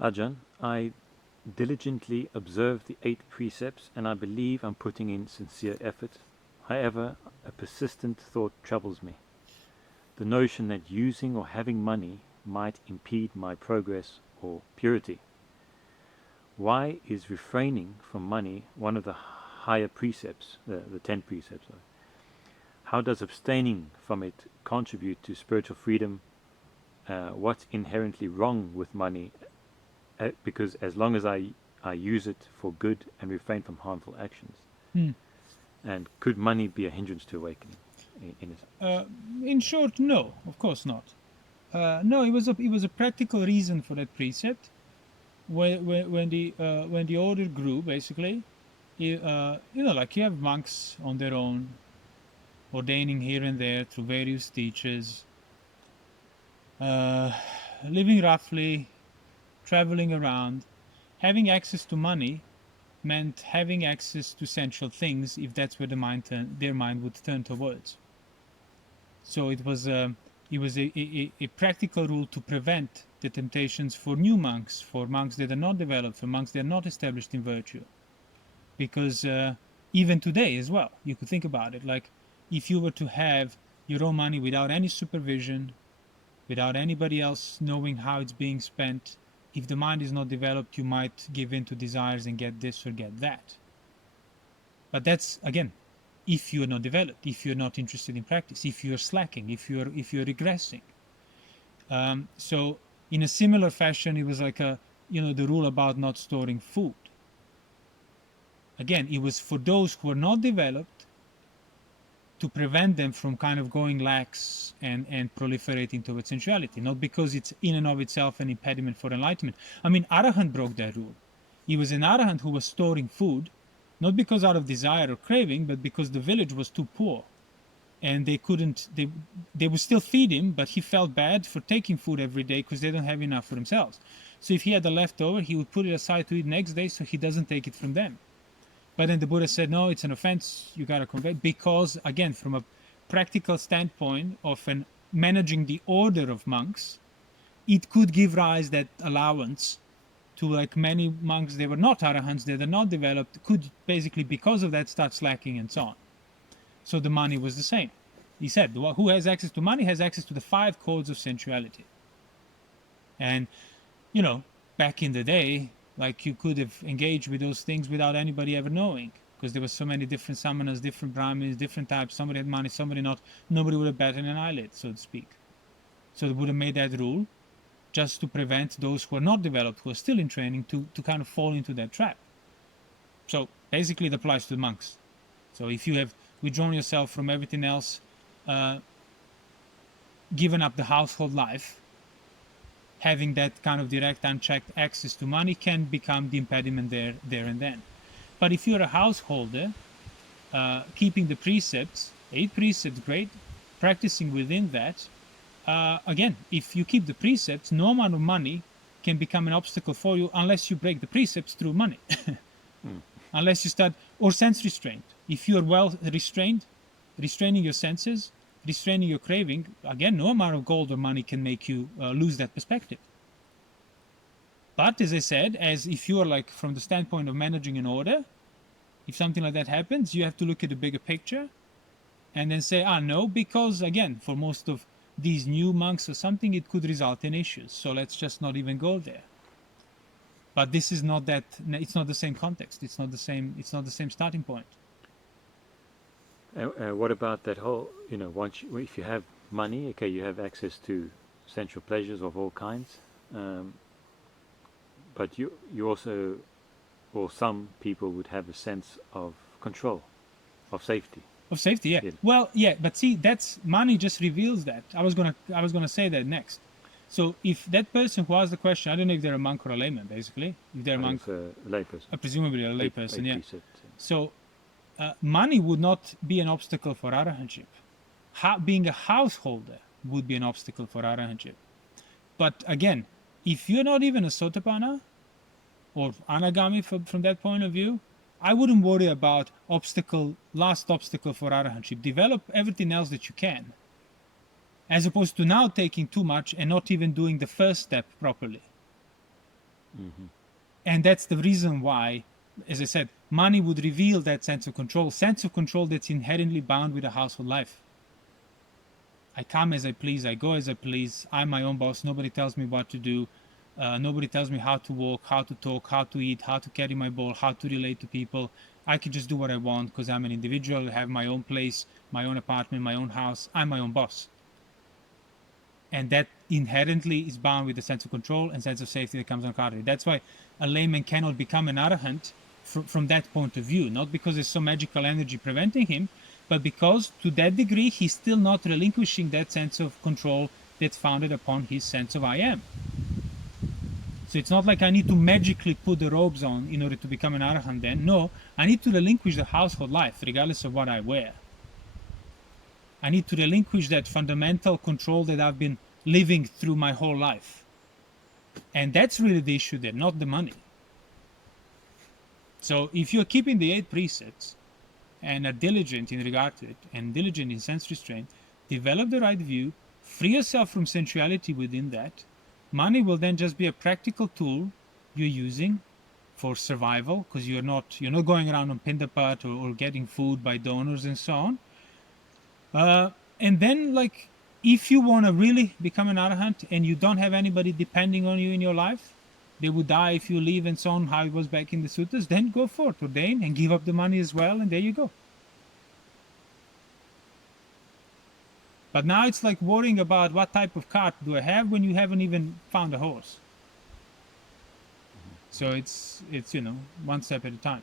Ajahn, I diligently observe the 8 precepts and I believe I'm putting in sincere effort. However, a persistent thought troubles me. The notion that using or having money might impede my progress or purity. Why is refraining from money one of the higher precepts, the 10 precepts? How does abstaining from it contribute to spiritual freedom? What's inherently wrong with money? Because as long as I use it for good and refrain from harmful actions. And could money be a hindrance to awakening? In short, no, of course not. No, it was a practical reason for that precept. When the order grew, basically, like you have monks on their own, ordaining here and there through various teachers, living roughly, traveling around, having access to money meant having access to sensual things if that's where their mind would turn towards. So it was a practical rule to prevent the temptations for new monks, for monks that are not developed, for monks that are not established in virtue. Because even today as well, you could think about it, like if you were to have your own money without any supervision, without anybody else knowing how it's being spent, if the mind is not developed, you might give in to desires and get this or get that. But that's, again, if you're not developed, if you're not interested in practice, if you're slacking, if you're regressing. So in a similar fashion, it was like the rule about not storing food. Again, it was for those who are not developed, to prevent them from kind of going lax and proliferating towards sensuality, not because it's in and of itself an impediment for enlightenment. I mean, Arahant broke that rule. He was an Arahant who was storing food, not because out of desire or craving, but because the village was too poor. And they would still feed him, but he felt bad for taking food every day because they don't have enough for themselves. So if he had a leftover, he would put it aside to eat next day so he doesn't take it from them. But then the Buddha said, no, it's an offense, you got to convey, because, again, from a practical standpoint of managing the order of monks, it could give rise that allowance to, like many monks, they were not arahants, they are not developed, could basically, because of that, start slacking and so on. So the money was the same. He said, who has access to money has access to the 5 codes of sensuality. And, back in the day, like you could have engaged with those things without anybody ever knowing, because there were so many different samanas, different brahmins, different types. Somebody had money, somebody not. Nobody would have batted an eyelid, so to speak. So the Buddha made that rule just to prevent those who are not developed, who are still in training, to kind of fall into that trap. So basically it applies to the monks. So if you have withdrawn yourself from everything else, given up the household life, having that kind of direct, unchecked access to money can become the impediment there and then. But if you're a householder, keeping the precepts, 8 precepts, great, practicing within that, again, if you keep the precepts, no amount of money can become an obstacle for you unless you break the precepts through money. Unless you start, or sense restraint. If you are well restrained, restraining your senses, restraining your craving, again, no amount of gold or money can make you lose that perspective. But as I said, as if you are like from the standpoint of managing an order, if something like that happens, you have to look at the bigger picture and then say, no, because again, for most of these new monks or something, it could result in issues. So let's just not even go there. But this is not that, it's not the same context. It's not the same starting point. What about that whole, if you have money, okay, you have access to sensual pleasures of all kinds, but you also, or some people would have a sense of control, of safety. Of safety, yeah. Well, yeah, but see, that's money just reveals that. I was gonna say that next. So if that person who asked the question, I don't know if they're a monk or a layman, basically. If they're a monk, a layperson. Presumably a layperson, yeah. So money would not be an obstacle for arahantship. Being a householder would be an obstacle for arahantship. But again, if you're not even a sotapanna or anagami from that point of view, I wouldn't worry about last obstacle for arahantship. Develop everything else that you can, as opposed to now taking too much and not even doing the first step properly. And that's the reason why, as I said, money would reveal that sense of control that's inherently bound with a household life. I come as I please, I go as I please, I'm my own boss, nobody tells me what to do, nobody tells me how to walk, how to talk, how to eat, how to carry my ball, how to relate to people. I can just do what I want because I'm an individual, I have my own place, my own apartment, my own house, I'm my own boss. And that inherently is bound with a sense of control and sense of safety that comes on contrary. That's why a layman cannot become an arahant from that point of view, not because there's some magical energy preventing him, but because to that degree he's still not relinquishing that sense of control that's founded upon his sense of I am. So it's not like I need to magically put the robes on in order to become an arahant then. No, I need to relinquish the household life regardless of what I wear. I need to relinquish that fundamental control that I've been living through my whole life. And that's really the issue there, not the money. So if you're keeping the 8 precepts and are diligent in regard to it, and diligent in sense restraint, develop the right view, free yourself from sensuality within that, money will then just be a practical tool you're using for survival, because you're not going around on Pindapat or getting food by donors and so on. And then, like, if you want to really become an arahant and you don't have anybody depending on you in your life, they would die if you leave and so on, how it was back in the suttas, then go for it, ordain and give up the money as well, and there you go. But now it's like worrying about what type of cart do I have when you haven't even found a horse. So it's one step at a time.